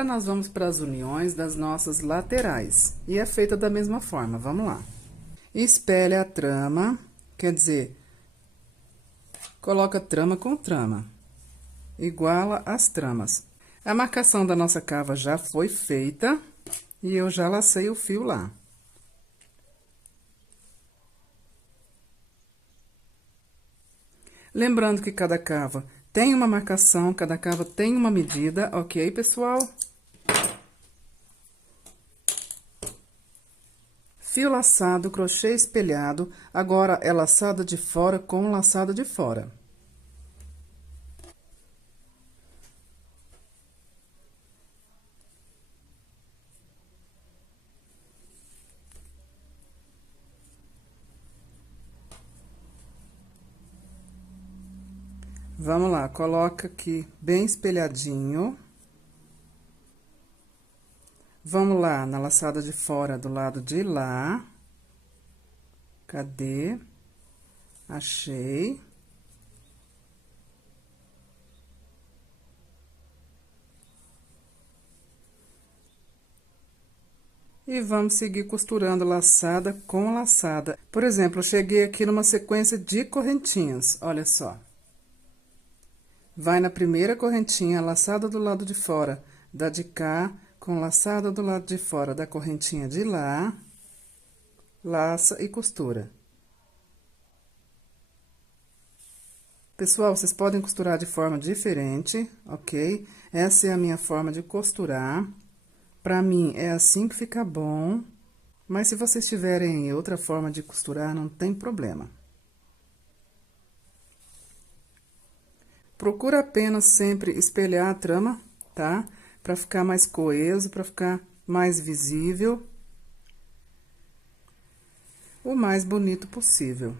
Agora, nós vamos para as uniões das nossas laterais. E é feita da mesma forma, vamos lá. Espelhe a trama, quer dizer, coloca trama com trama. Iguala as tramas. A marcação da nossa cava já foi feita e eu já lacei o fio lá. Lembrando que cada cava tem uma marcação, cada cava tem uma medida, ok, pessoal? Fio laçado, crochê espelhado, agora é laçada de fora com laçada de fora. Vamos lá, coloca aqui bem espelhadinho. Vamos lá, na laçada de fora do lado de lá. Cadê? Achei. E vamos seguir costurando laçada com laçada. Por exemplo, eu cheguei aqui numa sequência de correntinhas, olha só. Vai na primeira correntinha, laçada do lado de fora da de cá, com laçada do lado de fora da correntinha de lá, laça e costura. Pessoal, vocês podem costurar de forma diferente, ok? Essa é a minha forma de costurar. Pra mim, é assim que fica bom, mas se vocês tiverem outra forma de costurar, não tem problema. Procura apenas sempre espelhar a trama, tá? Pra ficar mais coeso, pra ficar mais visível. O mais bonito possível.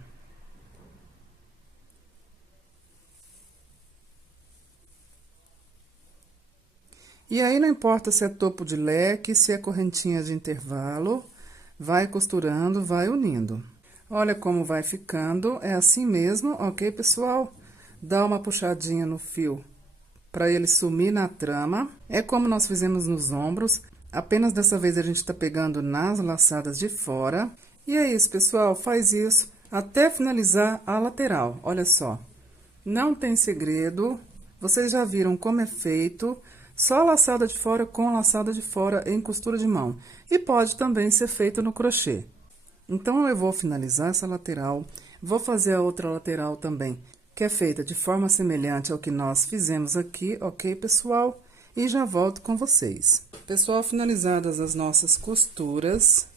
E aí, não importa se é topo de leque, se é correntinha de intervalo, vai costurando, vai unindo. Olha como vai ficando, é assim mesmo, ok, pessoal? Dá uma puxadinha no fio para ele sumir na trama. É como nós fizemos nos ombros, apenas dessa vez a gente tá pegando nas laçadas de fora. E é isso, pessoal, faz isso até finalizar a lateral, olha só. Não tem segredo, vocês já viram como é feito, só laçada de fora com laçada de fora em costura de mão. E pode também ser feito no crochê. Então, eu vou finalizar essa lateral, vou fazer a outra lateral também, que é feita de forma semelhante ao que nós fizemos aqui, ok, pessoal? E já volto com vocês. Pessoal, finalizadas as nossas costuras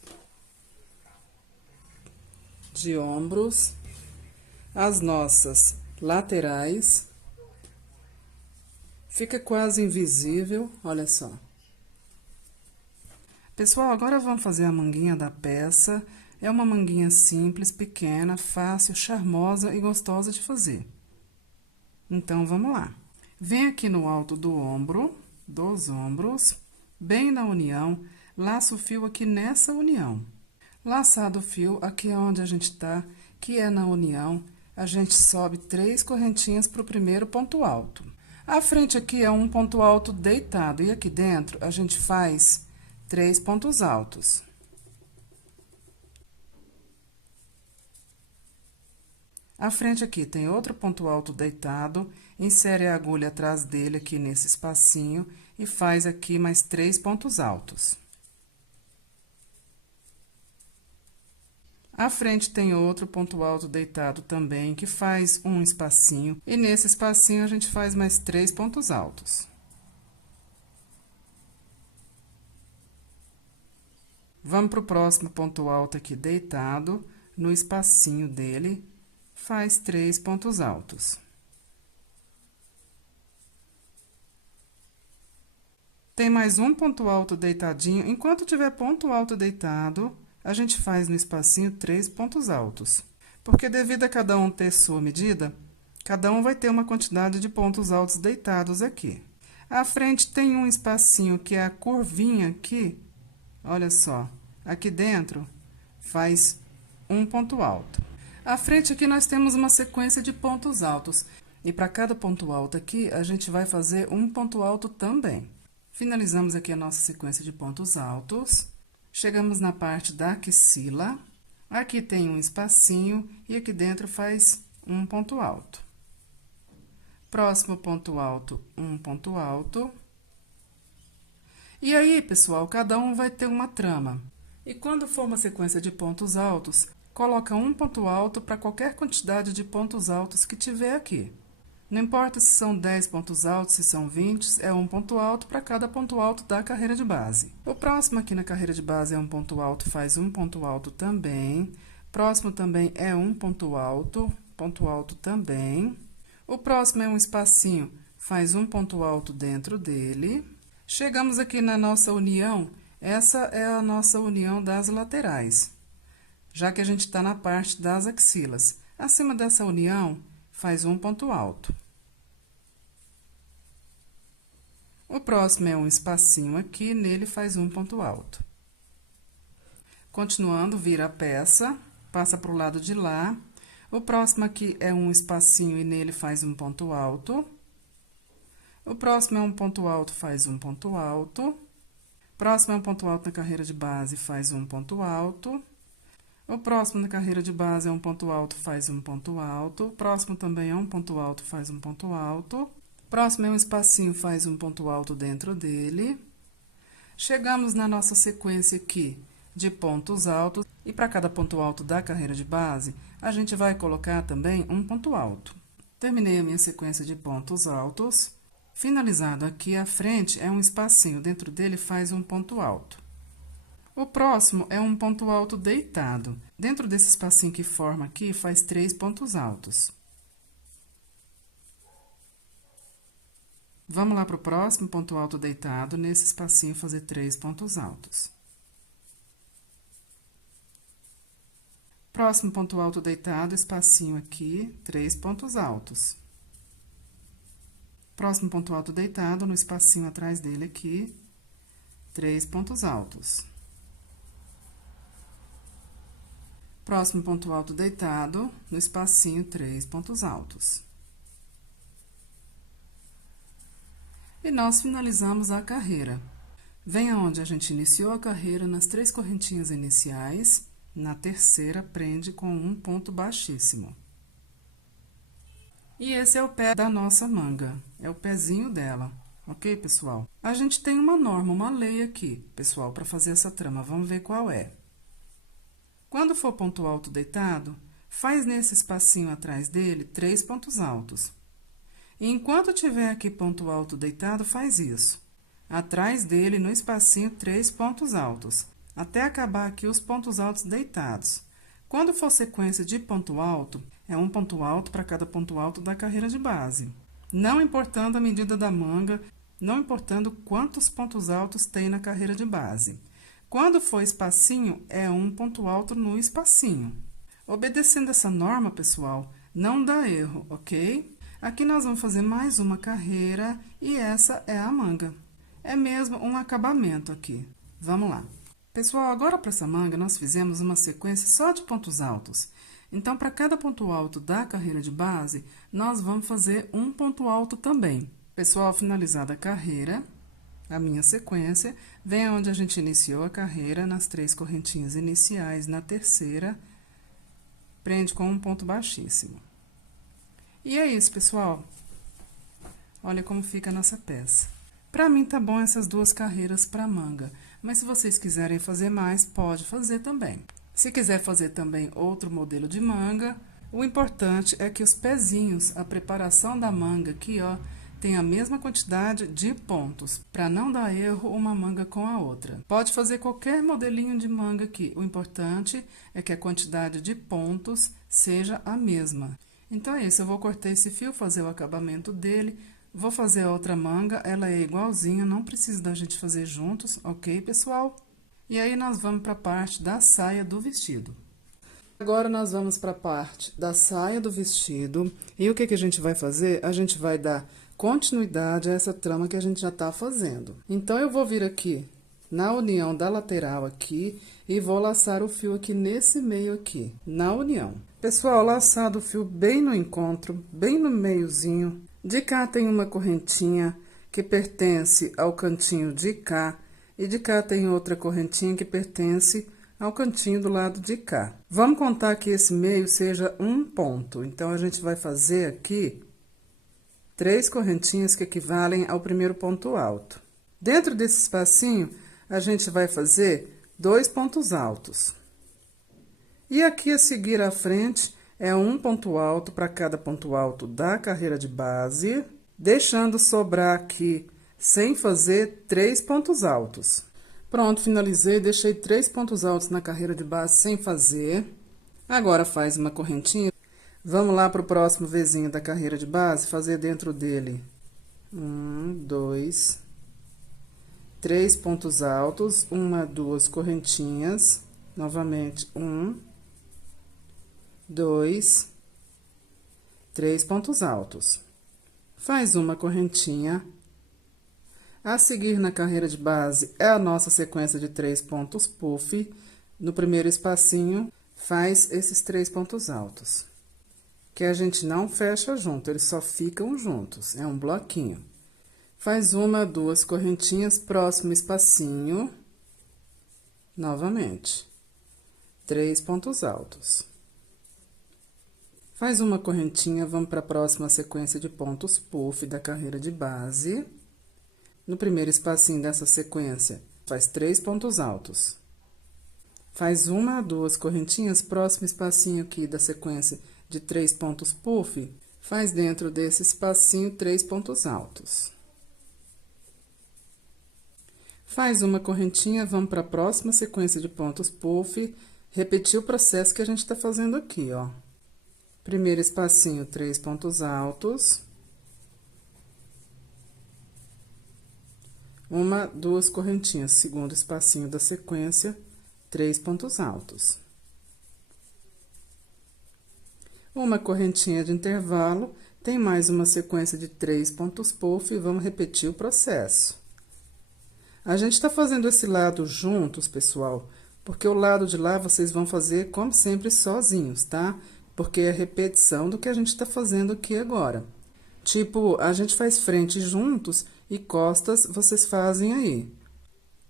de ombros, as nossas laterais, fica quase invisível, olha só. Pessoal, agora vamos fazer a manguinha da peça. É uma manguinha simples, pequena, fácil, charmosa e gostosa de fazer. Então, vamos lá. Vem aqui no alto do ombro, dos ombros, bem na união, laça o fio aqui nessa união. Laçado o fio, aqui é onde a gente tá, que é na união, a gente sobe 3 correntinhas pro primeiro ponto alto. A frente aqui é um ponto alto deitado, e aqui dentro a gente faz 3 pontos altos. A frente aqui tem outro ponto alto deitado, insere a agulha atrás dele aqui nesse espacinho e faz aqui mais 3 pontos altos. A frente tem outro ponto alto deitado também, que faz um espacinho, e nesse espacinho a gente faz mais 3 pontos altos. Vamos pro próximo ponto alto aqui deitado, no espacinho dele, faz 3 pontos altos. Tem mais um ponto alto deitadinho. Enquanto tiver ponto alto deitado, a gente faz no espacinho 3 pontos altos. Porque devido a cada um ter sua medida, cada um vai ter uma quantidade de pontos altos deitados aqui. A frente tem um espacinho que é a curvinha aqui, olha só, aqui dentro faz um ponto alto. À frente aqui nós temos uma sequência de pontos altos, e para cada ponto alto aqui, a gente vai fazer um ponto alto também. Finalizamos aqui a nossa sequência de pontos altos. Chegamos na parte da axila. Aqui tem um espacinho e aqui dentro faz um ponto alto. Próximo ponto alto, um ponto alto. E aí, pessoal, cada um vai ter uma trama. E quando for uma sequência de pontos altos, coloca um ponto alto para qualquer quantidade de pontos altos que tiver aqui. Não importa se são 10 pontos altos, se são 20, é um ponto alto para cada ponto alto da carreira de base. O próximo aqui na carreira de base é um ponto alto, faz um ponto alto também. Próximo também é um ponto alto também. O próximo é um espacinho, faz um ponto alto dentro dele. Chegamos aqui na nossa união, essa é a nossa união das laterais, já que a gente está na parte das axilas. Acima dessa união, faz um ponto alto. O próximo é um espacinho aqui, nele faz um ponto alto. Continuando, vira a peça, passa para o lado de lá. O próximo aqui é um espacinho e nele faz um ponto alto. O próximo é um ponto alto, faz um ponto alto. Próximo é um ponto alto na carreira de base, faz um ponto alto. O próximo na carreira de base é um ponto alto, faz um ponto alto. O próximo também é um ponto alto, faz um ponto alto. Próximo é um espacinho, faz um ponto alto dentro dele. Chegamos na nossa sequência aqui de pontos altos. E para cada ponto alto da carreira de base, a gente vai colocar também um ponto alto. Terminei a minha sequência de pontos altos. Finalizado aqui à frente é um espacinho, dentro dele faz um ponto alto. O próximo é um ponto alto deitado. Dentro desse espacinho que forma aqui, faz 3 pontos altos. Vamos lá para o próximo ponto alto deitado, nesse espacinho fazer 3 pontos altos. Próximo ponto alto deitado, espacinho aqui, 3 pontos altos. Próximo ponto alto deitado, no espacinho atrás dele aqui, 3 pontos altos. Próximo ponto alto deitado, no espacinho, 3 pontos altos. E nós finalizamos a carreira. Vem aonde a gente iniciou a carreira, nas 3 correntinhas iniciais, na terceira, prende com um ponto baixíssimo. E esse é o pé da nossa manga, é o pezinho dela, ok, pessoal? A gente tem uma norma, uma lei aqui, pessoal, para fazer essa trama, vamos ver qual é. Quando for ponto alto deitado, faz nesse espacinho atrás dele 3 pontos altos. E enquanto tiver aqui ponto alto deitado, faz isso. Atrás dele, no espacinho, 3 pontos altos, até acabar aqui os pontos altos deitados. Quando for sequência de ponto alto, é um ponto alto para cada ponto alto da carreira de base. Não importando a medida da manga, não importando quantos pontos altos tem na carreira de base. Quando for espacinho, é um ponto alto no espacinho. Obedecendo essa norma, pessoal, não dá erro, ok? Aqui nós vamos fazer mais uma carreira e essa é a manga. É mesmo um acabamento aqui. Vamos lá. Pessoal, agora para essa manga nós fizemos uma sequência só de pontos altos. Então, para cada ponto alto da carreira de base, nós vamos fazer um ponto alto também. Pessoal, finalizada a carreira, a minha sequência, vem onde a gente iniciou a carreira, nas 3 correntinhas iniciais, na terceira, prende com um ponto baixíssimo. E é isso, pessoal. Olha como fica a nossa peça. Para mim, tá bom essas 2 carreiras para manga, mas se vocês quiserem fazer mais, pode fazer também. Se quiser fazer também outro modelo de manga, o importante é que os pezinhos, a preparação da manga aqui, ó, tem a mesma quantidade de pontos, para não dar erro uma manga com a outra. Pode fazer qualquer modelinho de manga aqui, o importante é que a quantidade de pontos seja a mesma. Então, é isso, eu vou cortar esse fio, fazer o acabamento dele, vou fazer a outra manga, ela é igualzinha, não precisa da gente fazer juntos, ok, pessoal? E aí, nós vamos para a parte da saia do vestido. Agora, nós vamos para a parte da saia do vestido. E o que a gente vai fazer? A gente vai dar continuidade a essa trama que a gente já tá fazendo. Então, eu vou vir aqui na união da lateral aqui e vou laçar o fio aqui nesse meio aqui, na união. Pessoal, laçado o fio bem no encontro, bem no meiozinho. De cá tem uma correntinha que pertence ao cantinho de cá, e de cá tem outra correntinha que pertence ao cantinho do lado de cá. Vamos contar que esse meio seja um ponto, então, a gente vai fazer aqui 3 correntinhas que equivalem ao primeiro ponto alto. Dentro desse espacinho, a gente vai fazer 2 pontos altos. E aqui, a seguir à frente, é um ponto alto para cada ponto alto da carreira de base, deixando sobrar aqui, sem fazer, 3 pontos altos. Pronto, finalizei, deixei 3 pontos altos na carreira de base sem fazer. Agora, faz uma correntinha. Vamos lá para o próximo vizinho da carreira de base, fazer dentro dele 1, 2, 3 pontos altos, 1, 2 correntinhas, novamente 1, 2, 3 pontos altos. Faz uma correntinha. A seguir, na carreira de base, é a nossa sequência de 3 pontos puff. No primeiro espacinho, faz esses 3 pontos altos. Que a gente não fecha junto, eles só ficam juntos, é um bloquinho. Faz 1, 2 correntinhas, próximo espacinho, novamente, 3 pontos altos. Faz uma correntinha, vamos para a próxima sequência de pontos puff da carreira de base. No primeiro espacinho dessa sequência, faz 3 pontos altos. Faz 1, 2 correntinhas, próximo espacinho aqui da sequência de 3 pontos puff, faz dentro desse espacinho 3 pontos altos. Faz uma correntinha, vamos para a próxima sequência de pontos puff, repetir o processo que a gente está fazendo aqui, ó. Primeiro espacinho, 3 pontos altos. 1, 2 correntinhas, segundo espacinho da sequência, 3 pontos altos. Uma correntinha de intervalo, tem mais uma sequência de 3 pontos puff e vamos repetir o processo. A gente tá fazendo esse lado juntos, pessoal, porque o lado de lá vocês vão fazer, como sempre, sozinhos, tá? Porque é repetição do que a gente tá fazendo aqui agora. Tipo, a gente faz frente juntos e costas vocês fazem aí.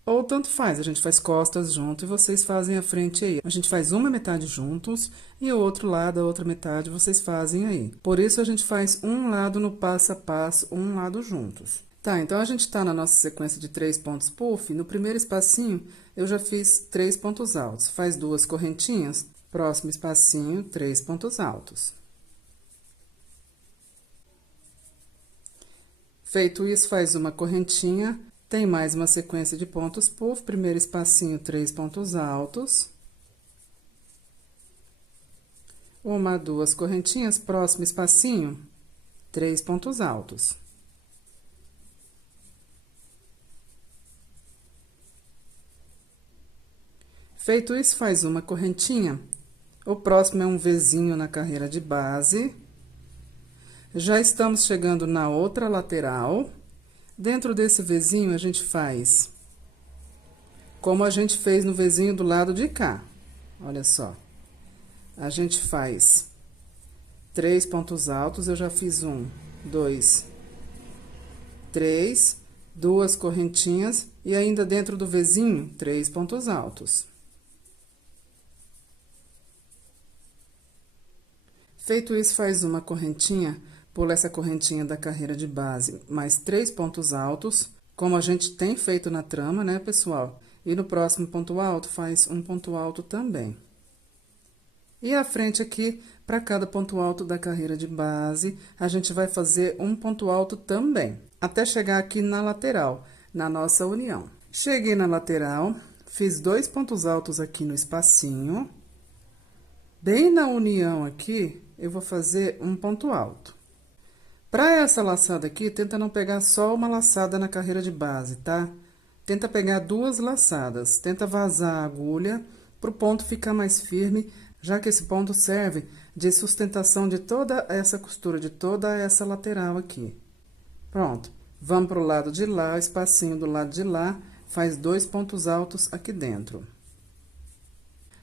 Ou tanto faz, a gente faz costas junto e vocês fazem a frente aí. A gente faz uma metade juntos e o outro lado, a outra metade, vocês fazem aí. Por isso, a gente faz um lado no passo a passo, um lado juntos. Tá, então, a gente tá na nossa sequência de 3 pontos puff. No primeiro espacinho, eu já fiz 3 pontos altos. Faz 2 correntinhas, próximo espacinho, 3 pontos altos. Feito isso, faz uma correntinha. Tem mais uma sequência de pontos puff, primeiro espacinho, 3 pontos altos. 1, 2 correntinhas, próximo espacinho, 3 pontos altos. Feito isso, faz uma correntinha. O próximo é um Vzinho na carreira de base. Já estamos chegando na outra lateral. Dentro desse Vzinho, a gente faz como a gente fez no Vzinho do lado de cá. Olha só. A gente faz 3 pontos altos, eu já fiz 1, 2, 3, 2 correntinhas, e ainda dentro do Vzinho, 3 pontos altos. Feito isso, faz uma correntinha. Pula essa correntinha da carreira de base, mais 3 pontos altos, como a gente tem feito na trama, né, pessoal? E no próximo ponto alto, faz um ponto alto também. E a frente aqui, para cada ponto alto da carreira de base, a gente vai fazer um ponto alto também, até chegar aqui na lateral, na nossa união. Cheguei na lateral, fiz 2 pontos altos aqui no espacinho. Bem na união aqui, eu vou fazer um ponto alto. Para essa laçada aqui, tenta não pegar só uma laçada na carreira de base, tá? Tenta pegar 2 laçadas, tenta vazar a agulha para o ponto ficar mais firme, já que esse ponto serve de sustentação de toda essa costura, de toda essa lateral aqui. Pronto, vamos para o lado de lá, o espacinho do lado de lá, faz 2 pontos altos aqui dentro.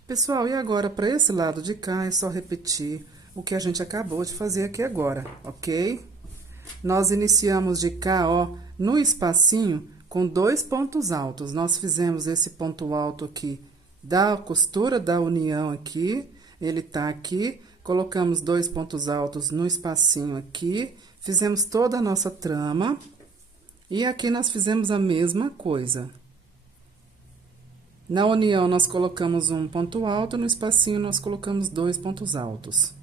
Pessoal, e agora, para esse lado de cá, é só repetir o que a gente acabou de fazer aqui agora, ok? Nós iniciamos de cá, ó, no espacinho com 2 pontos altos. Nós fizemos esse ponto alto aqui da costura da união aqui, ele tá aqui, colocamos 2 pontos altos no espacinho aqui, fizemos toda a nossa trama, e aqui nós fizemos a mesma coisa. Na união, nós colocamos um ponto alto, no espacinho nós colocamos 2 pontos altos.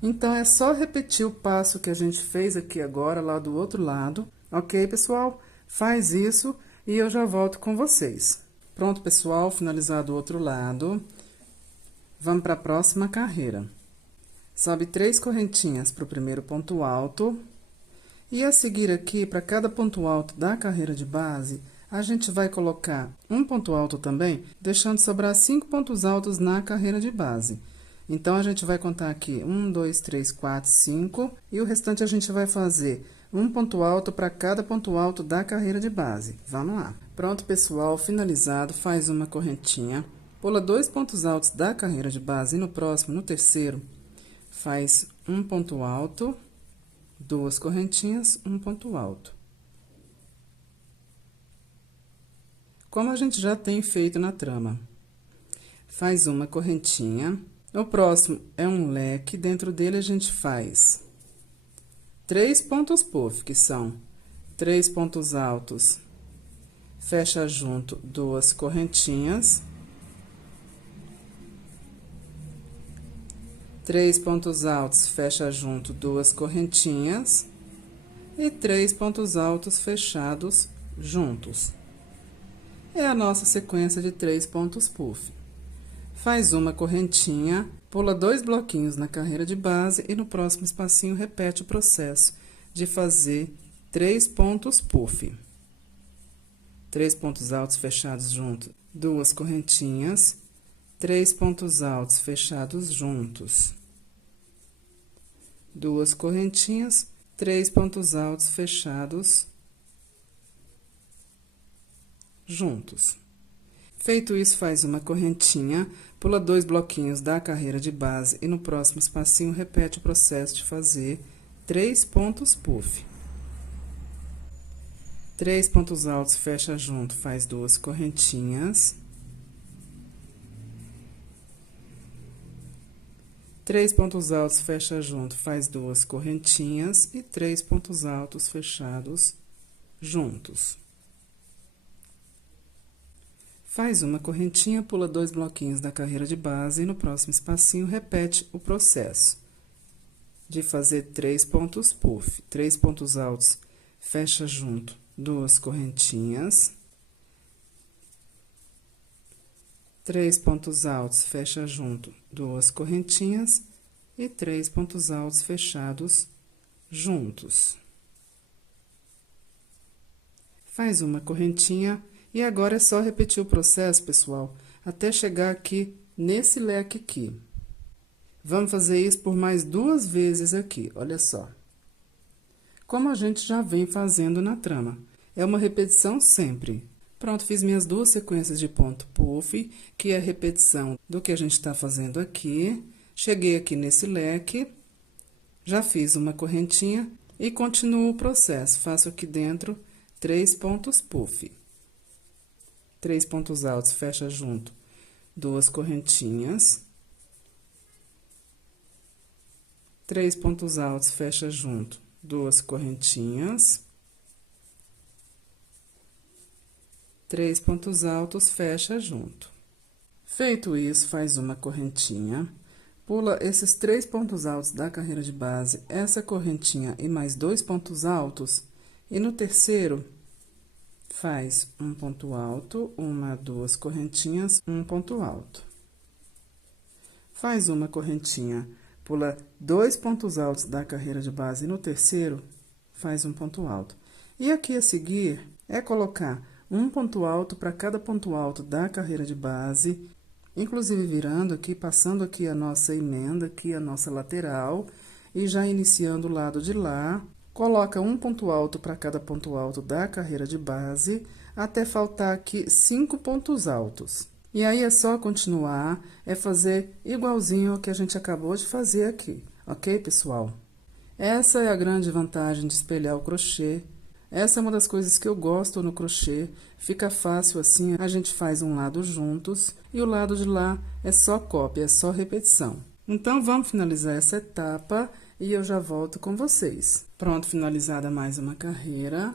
Então, é só repetir o passo que a gente fez aqui agora, lá do outro lado, ok, pessoal? Faz isso e eu já volto com vocês. Pronto, pessoal, finalizado o outro lado. Vamos para a próxima carreira. Sobe 3 correntinhas para o primeiro ponto alto. E a seguir aqui, para cada ponto alto da carreira de base, a gente vai colocar um ponto alto também, deixando sobrar 5 pontos altos na carreira de base. Então, a gente vai contar aqui 1, 2, 3, 4, 5, e o restante a gente vai fazer um ponto alto para cada ponto alto da carreira de base. Vamos lá. Pronto, pessoal, finalizado, faz uma correntinha, pula 2 pontos altos da carreira de base, e no próximo, no terceiro, faz um ponto alto, 2 correntinhas, um ponto alto. Como a gente já tem feito na trama. Faz uma correntinha. O próximo é um leque, dentro dele a gente faz 3 pontos puff, que são 3 pontos altos, fecha junto 2 correntinhas, 3 pontos altos, fecha junto 2 correntinhas e 3 pontos altos fechados juntos. É a nossa sequência de 3 pontos puff. Faz uma correntinha, pula 2 bloquinhos na carreira de base e no próximo espacinho repete o processo de fazer 3 pontos puff. 3 pontos altos fechados juntos, 2 correntinhas, 3 pontos altos fechados juntos, 2 correntinhas, 3 pontos altos fechados juntos. Feito isso, faz uma correntinha, pula 2 bloquinhos da carreira de base e no próximo espacinho repete o processo de fazer 3 pontos puff. 3 pontos altos, fecha junto, faz 2 correntinhas. 3 pontos altos, fecha junto, faz 2 correntinhas e 3 pontos altos fechados juntos. Faz uma correntinha, pula 2 bloquinhos da carreira de base e no próximo espacinho repete o processo de fazer 3 pontos puff. 3 pontos altos, fecha junto, 2 correntinhas. 3 pontos altos, fecha junto, 2 correntinhas e 3 pontos altos fechados juntos. Faz uma correntinha. E agora é só repetir o processo, pessoal, até chegar aqui nesse leque aqui. Vamos fazer isso por mais 2 vezes aqui, olha só. Como a gente já vem fazendo na trama, é uma repetição sempre. Pronto, fiz minhas 2 sequências de ponto puff, que é a repetição do que a gente tá fazendo aqui. Cheguei aqui nesse leque, já fiz uma correntinha e continuo o processo. Faço aqui dentro 3 pontos puff. 3 pontos altos, fecha junto, 2 correntinhas. 3 pontos altos, fecha junto, 2 correntinhas. 3 pontos altos, fecha junto. Feito isso, faz uma correntinha, pula esses 3 pontos altos da carreira de base, essa correntinha e mais 2 pontos altos, e no terceiro, faz um ponto alto, 1, 2 correntinhas, um ponto alto. Faz uma correntinha, pula 2 pontos altos da carreira de base e no terceiro, faz um ponto alto. E aqui a seguir, é colocar um ponto alto para cada ponto alto da carreira de base, inclusive virando aqui, passando aqui a nossa emenda, aqui a nossa lateral, e já iniciando o lado de lá. Coloca um ponto alto para cada ponto alto da carreira de base, até faltar aqui 5 pontos altos. E aí, é só continuar, é fazer igualzinho ao que a gente acabou de fazer aqui, ok, pessoal? Essa é a grande vantagem de espelhar o crochê, Essa é uma das coisas que eu gosto no crochê. Fica fácil assim, a gente faz um lado juntos e o lado de lá é só cópia, é só repetição. Então, vamos finalizar essa etapa e eu já volto com vocês. Pronto, finalizada mais uma carreira.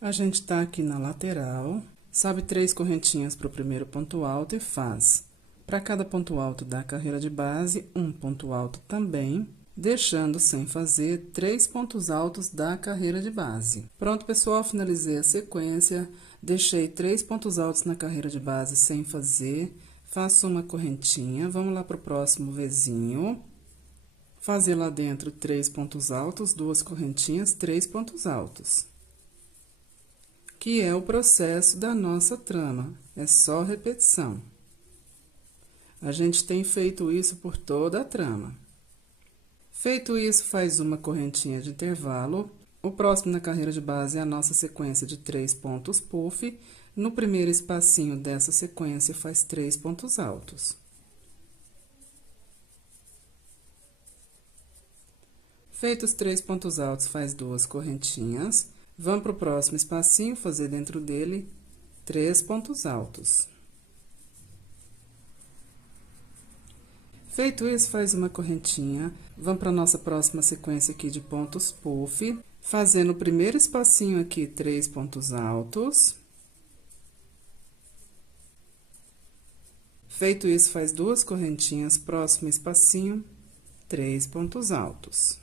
A gente tá aqui na lateral, sobe 3 correntinhas para o primeiro ponto alto e faz, para cada ponto alto da carreira de base, um ponto alto também, deixando sem fazer 3 pontos altos da carreira de base. Pronto, pessoal, finalizei a sequência, deixei 3 pontos altos na carreira de base sem fazer, faço uma correntinha, vamos lá para o próximo Vzinho, fazer lá dentro 3 pontos altos, 2 correntinhas, 3 pontos altos. Que é o processo da nossa trama, é só repetição. A gente tem feito isso por toda a trama. Feito isso, faz uma correntinha de intervalo. O próximo na carreira de base é a nossa sequência de 3 pontos puff. No primeiro espacinho dessa sequência, faz 3 pontos altos. Feitos 3 pontos altos, faz 2 correntinhas. Vamos para o próximo espacinho, fazer dentro dele 3 pontos altos. Feito isso, faz uma correntinha. Vamos para a nossa próxima sequência aqui de pontos puff. Fazendo o primeiro espacinho aqui, 3 pontos altos. Feito isso, faz 2 correntinhas, próximo espacinho, 3 pontos altos.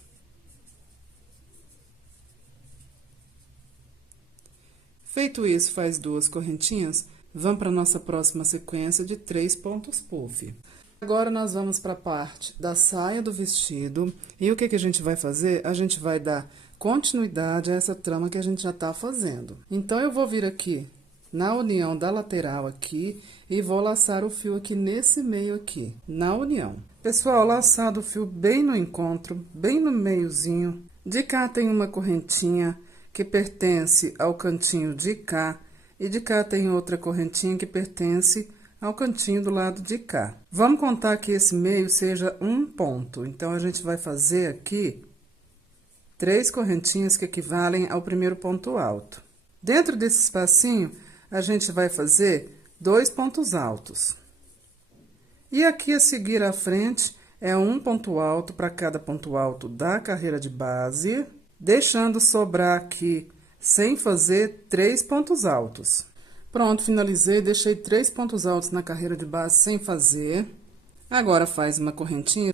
Feito isso, faz 2 correntinhas, vamos para a nossa próxima sequência de 3 pontos puff. Agora, nós vamos para a parte da saia do vestido. E o que que a gente vai fazer? A gente vai dar continuidade a essa trama que a gente já tá fazendo. Então, eu vou vir aqui na união da lateral aqui e vou laçar o fio aqui nesse meio aqui, na união. Pessoal, laçado o fio bem no encontro, bem no meiozinho. De cá tem uma correntinha que pertence ao cantinho de cá, e de cá tem outra correntinha que pertence ao cantinho do lado de cá. Vamos contar que esse meio seja um ponto, então, a gente vai fazer aqui 3 correntinhas que equivalem ao primeiro ponto alto. Dentro desse espacinho, a gente vai fazer 2 pontos altos. E aqui, a seguir à frente, é um ponto alto para cada ponto alto da carreira de base, deixando sobrar aqui, sem fazer, 3 pontos altos. Pronto, finalizei, deixei 3 pontos altos na carreira de base sem fazer. Agora, faz uma correntinha.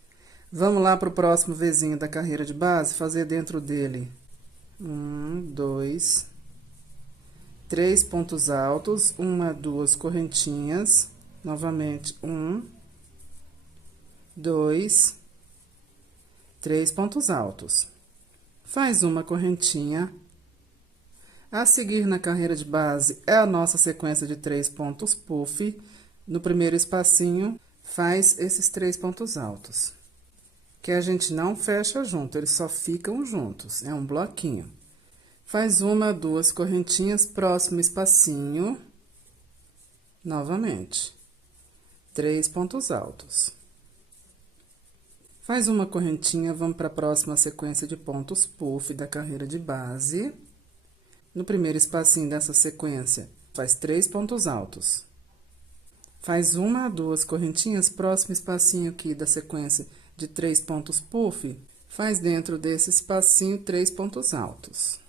Vamos lá para o próximo Vzinho da carreira de base, fazer dentro dele 1, 2, 3 pontos altos, 1, 2 correntinhas, novamente 1, 2, 3 pontos altos. Faz uma correntinha. A seguir, na carreira de base, é a nossa sequência de 3 pontos puff. No primeiro espacinho, faz esses 3 pontos altos. Que a gente não fecha junto, eles só ficam juntos, é um bloquinho. Faz 1, 2 correntinhas, próximo espacinho, novamente, 3 pontos altos. Faz uma correntinha, vamos para a próxima sequência de pontos puff da carreira de base. No primeiro espacinho dessa sequência, faz 3 pontos altos. Faz 1, 2 correntinhas, próximo espacinho aqui da sequência de 3 pontos puff, faz dentro desse espacinho 3 pontos altos.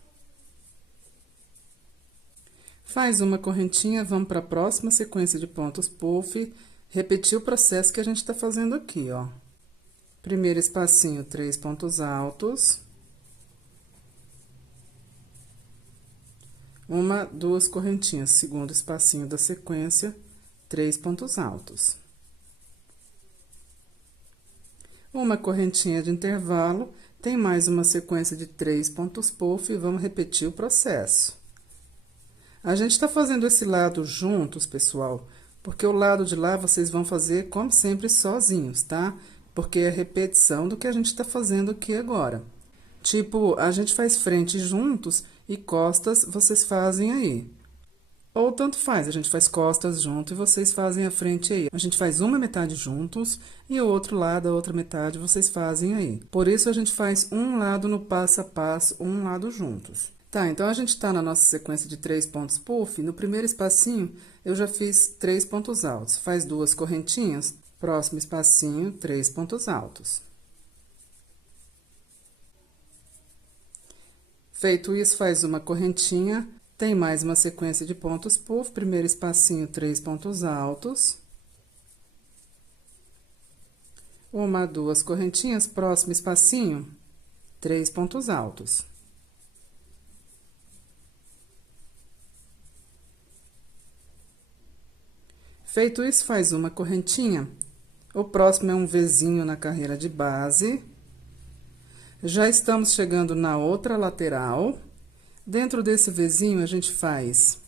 Faz uma correntinha, vamos para a próxima sequência de pontos puff, repetir o processo que a gente tá fazendo aqui, ó. Primeiro espacinho, 3 pontos altos. 1, 2 correntinhas, segundo espacinho da sequência, 3 pontos altos. Uma correntinha de intervalo, tem mais uma sequência de 3 pontos puff e vamos repetir o processo. A gente tá fazendo esse lado juntos, pessoal, porque o lado de lá vocês vão fazer, como sempre, sozinhos, tá? Porque é repetição do que a gente tá fazendo aqui agora. Tipo, a gente faz frente juntos e costas vocês fazem aí. Ou tanto faz, a gente faz costas junto e vocês fazem a frente aí. A gente faz uma metade juntos e o outro lado, a outra metade, vocês fazem aí. Por isso, a gente faz um lado no passo a passo, um lado juntos. Tá, então a gente tá na nossa sequência de 3 pontos puff. No primeiro espacinho, eu já fiz 3 pontos altos. Faz 2 correntinhas, próximo espacinho, 3 pontos altos. Feito isso, faz uma correntinha, tem mais uma sequência de pontos puff, primeiro espacinho, 3 pontos altos. Uma, 2 correntinhas, próximo espacinho, 3 pontos altos. Feito isso, faz uma correntinha. O próximo é um Vzinho na carreira de base. Já estamos chegando na outra lateral. Dentro desse Vzinho, a gente faz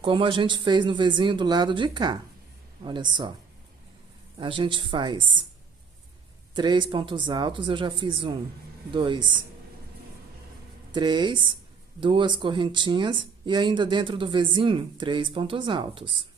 como a gente fez no Vzinho do lado de cá. Olha só. A gente faz 3 pontos altos, eu já fiz 1, 2, 3, 2 correntinhas, e ainda dentro do Vzinho, 3 pontos altos.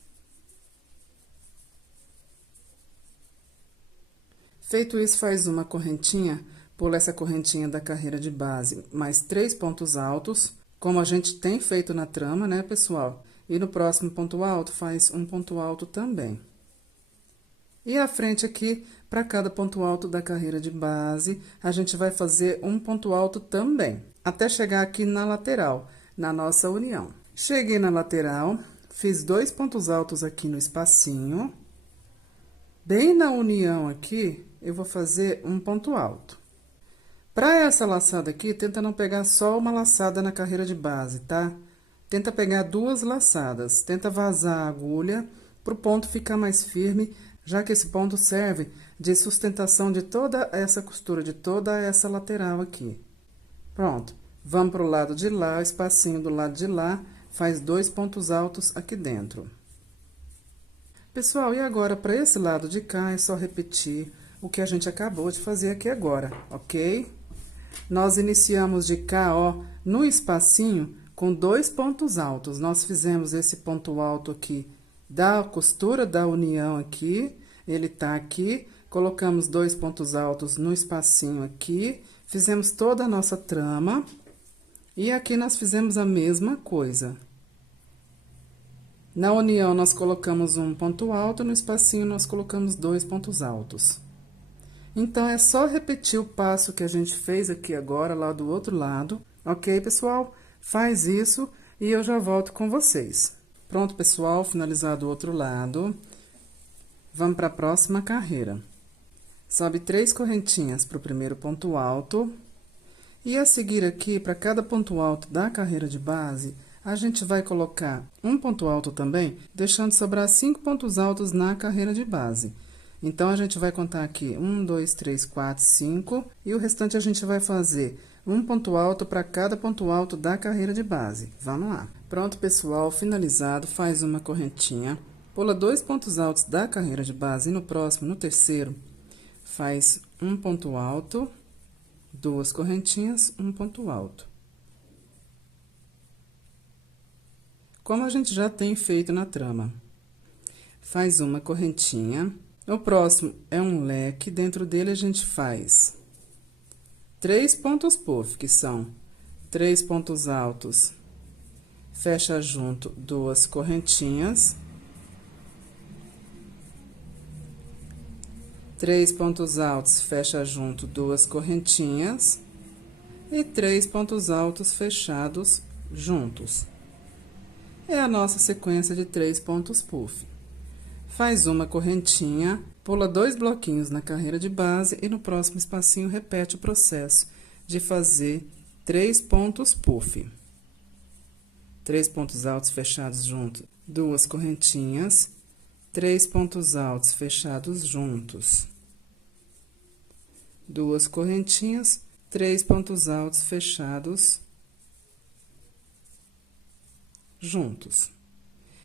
Feito isso, faz uma correntinha, pula essa correntinha da carreira de base, mais 3 pontos altos, como a gente tem feito na trama, né, pessoal? E no próximo ponto alto, faz um ponto alto também. E a frente aqui, para cada ponto alto da carreira de base, a gente vai fazer um ponto alto também, até chegar aqui na lateral, na nossa união. Cheguei na lateral, fiz 2 pontos altos aqui no espacinho. Bem na união aqui, eu vou fazer um ponto alto. Para essa laçada aqui, tenta não pegar só uma laçada na carreira de base, tá? Tenta pegar 2 laçadas, tenta vazar a agulha para o ponto ficar mais firme, já que esse ponto serve de sustentação de toda essa costura, de toda essa lateral aqui. Pronto. Vamos pro lado de lá, o espacinho do lado de lá, faz 2 pontos altos aqui dentro. Pessoal, e agora, para esse lado de cá, é só repetir o que a gente acabou de fazer aqui agora, ok? Nós iniciamos de cá, ó, no espacinho, com 2 pontos altos. Nós fizemos esse ponto alto aqui da costura da união aqui, ele tá aqui, colocamos 2 pontos altos no espacinho aqui, fizemos toda a nossa trama, e aqui nós fizemos a mesma coisa. Na união, nós colocamos um ponto alto, no espacinho, nós colocamos 2 pontos altos. Então, é só repetir o passo que a gente fez aqui agora, lá do outro lado, ok, pessoal? Faz isso e eu já volto com vocês. Pronto, pessoal, finalizado o outro lado. Vamos para a próxima carreira. Sobe 3 correntinhas para o primeiro ponto alto. E a seguir aqui, para cada ponto alto da carreira de base, a gente vai colocar um ponto alto também, deixando sobrar 5 pontos altos na carreira de base. Então, a gente vai contar aqui 1, 2, 3, 4, 5, e o restante a gente vai fazer um ponto alto para cada ponto alto da carreira de base. Vamos lá. Pronto, pessoal, finalizado, faz uma correntinha, pula 2 pontos altos da carreira de base, e no próximo, no terceiro, faz um ponto alto, 2 correntinhas, um ponto alto. Como a gente já tem feito na trama. Faz uma correntinha. O próximo é um leque, dentro dele a gente faz 3 pontos puff, que são 3 pontos altos, fecha junto 2 correntinhas, 3 pontos altos, fecha junto 2 correntinhas, e 3 pontos altos fechados juntos. É a nossa sequência de 3 pontos puff. Faz uma correntinha, pula 2 bloquinhos na carreira de base e no próximo espacinho repete o processo de fazer 3 pontos puff. 3 pontos altos fechados juntos, 2 correntinhas, 3 pontos altos fechados juntos, 2 correntinhas, 3 pontos altos fechados juntos.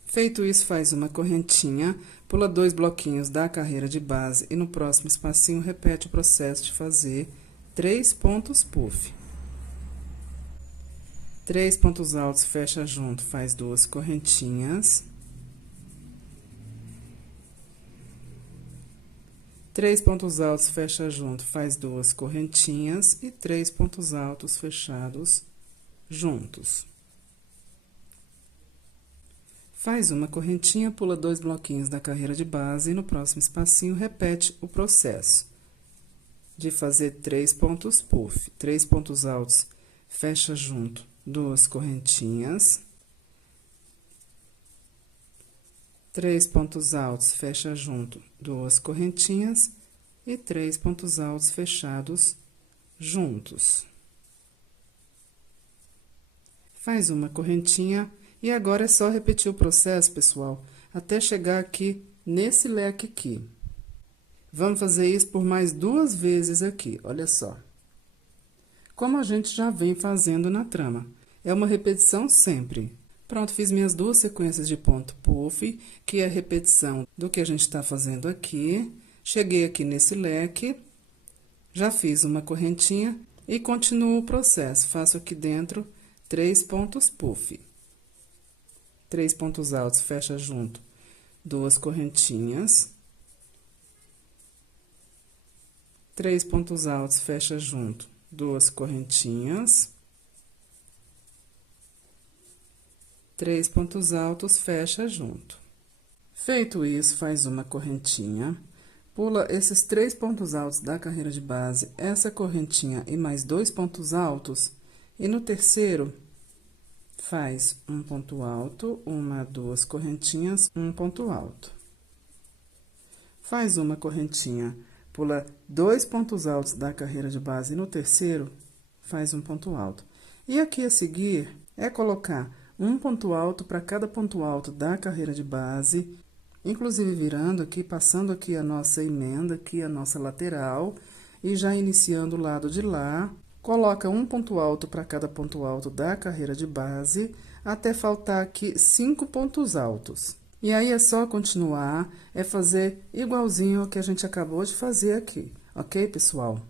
Feito isso, faz uma correntinha, pula 2 bloquinhos da carreira de base e no próximo espacinho repete o processo de fazer 3 pontos puff. 3 pontos altos, fecha junto, faz 2 correntinhas. 3 pontos altos, fecha junto, faz 2 correntinhas e 3 pontos altos fechados juntos. Faz uma correntinha, pula 2 bloquinhos da carreira de base e no próximo espacinho repete o processo de fazer 3 pontos puff, 3 pontos altos, fecha junto, 2 correntinhas, 3 pontos altos, fecha junto, 2 correntinhas e 3 pontos altos fechados juntos. Faz uma correntinha e agora é só repetir o processo, pessoal, até chegar aqui nesse leque aqui. Vamos fazer isso por mais 2 vezes aqui, olha só. Como a gente já vem fazendo na trama, é uma repetição sempre. Pronto, fiz minhas 2 sequências de ponto puff, que é a repetição do que a gente está fazendo aqui. Cheguei aqui nesse leque, já fiz uma correntinha e continuo o processo. Faço aqui dentro 3 pontos puff. 3 pontos altos, fecha junto, 2 correntinhas. 3 pontos altos, fecha junto, 2 correntinhas. 3 pontos altos, fecha junto. Feito isso, faz uma correntinha, pula esses 3 pontos altos da carreira de base, essa correntinha e mais 2 pontos altos, e no terceiro, faz um ponto alto, 1, 2 correntinhas, um ponto alto. Faz uma correntinha, pula 2 pontos altos da carreira de base e no terceiro, faz um ponto alto. E aqui a seguir, é colocar um ponto alto para cada ponto alto da carreira de base, inclusive virando aqui, passando aqui a nossa emenda, aqui a nossa lateral, e já iniciando o lado de lá, coloca um ponto alto para cada ponto alto da carreira de base, até faltar aqui 5 pontos altos. E aí, é só continuar, é fazer igualzinho ao que a gente acabou de fazer aqui, ok, pessoal?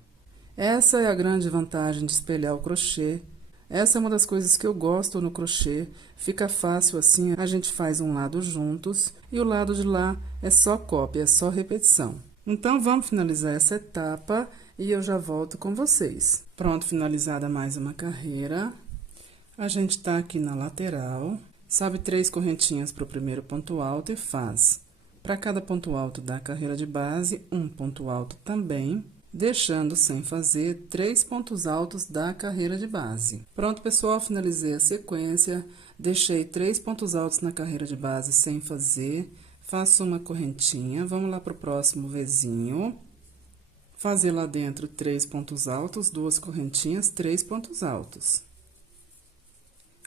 Essa é a grande vantagem de espelhar o crochê. Essa é uma das coisas que eu gosto no crochê. Fica fácil assim, a gente faz um lado juntos e o lado de lá é só cópia, é só repetição. Então, vamos finalizar essa etapa e eu já volto com vocês. Pronto, finalizada mais uma carreira. A gente tá aqui na lateral. Sobe 3 correntinhas para o primeiro ponto alto e faz, para cada ponto alto da carreira de base, um ponto alto também, deixando sem fazer 3 pontos altos da carreira de base. Pronto, pessoal, finalizei a sequência, deixei 3 pontos altos na carreira de base sem fazer, faço uma correntinha, vamos lá para o próximo Vzinho, fazer lá dentro 3 pontos altos, 2 correntinhas, 3 pontos altos.